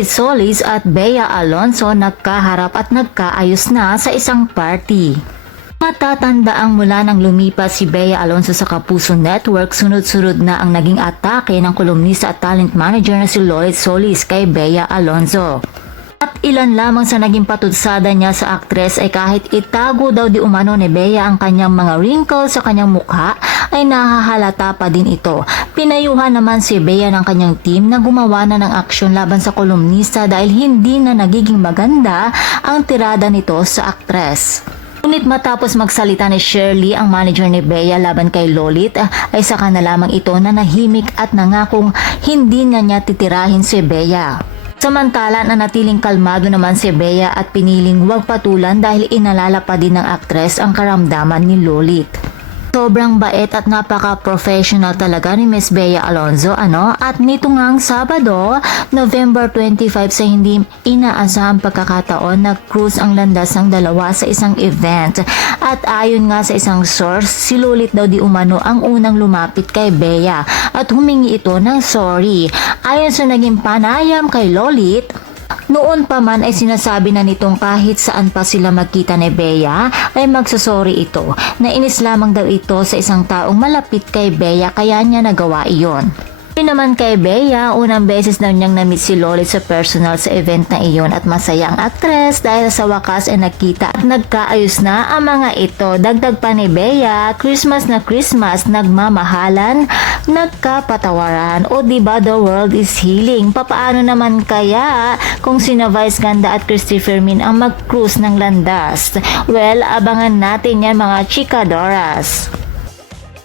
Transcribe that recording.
Lolit Solis at Bea Alonzo nagkaharap at nagkaayos na sa isang party. Matatandaang mula nang lumipat si Bea Alonzo sa Kapuso Network, sunod-sunod na ang naging atake ng kolumnista at talent manager na si Lolit Solis kay Bea Alonzo. At ilan lamang sa naging patutsada niya sa aktres ay kahit itago daw di umano ni Bea ang kanyang mga wrinkles sa kanyang mukha ay nahahalata pa din ito. Pinayuhan naman si Bea ng kanyang team na gumawa na ng aksyon laban sa kolumnista dahil hindi na nagiging maganda ang tirada nito sa aktres. Ngunit matapos magsalita ni Shirley, ang manager ni Bea laban kay Lolit, ay saka na lamang ito na nahimik at nangakong hindi na niya titirahin si Bea. Samantala, nanatiling kalmado naman si Bea at piniling huwag patulan dahil inalala pa din ng aktres ang karamdaman ni Lolit. Sobrang bait at napaka-professional talaga ni Miss Bea Alonzo, At nito ngang Sabado, November 25 sa hindi inaasahang pagkakataon, nag-cruise ang landas ng dalawa sa isang event. At ayon nga sa isang source, si Lolit daw di umano ang unang lumapit kay Bea at humingi ito ng sorry. Ayon sa naging panayam kay Lolit, noon pa man ay sinasabi na nitong kahit saan pa sila magkita ni Bea ay magsasorry ito. Nainis lamang daw ito sa isang taong malapit kay Bea kaya niya nagawa iyon. Yun naman kay Bea, unang beses daw niyang na-meet si Lolit sa personal sa event na iyon at masaya ang aktres dahil sa wakas ay nagkita at nagkaayos na ang mga ito. Dagdag pa ni Bea, Christmas na Christmas, nagmamahalan, nagkapatawaran, o diba the world is healing? Papaano naman kaya kung sina Vice Ganda at Christy Fermin ang mag-cruise ng landas? Well, abangan natin yan mga chikadoras.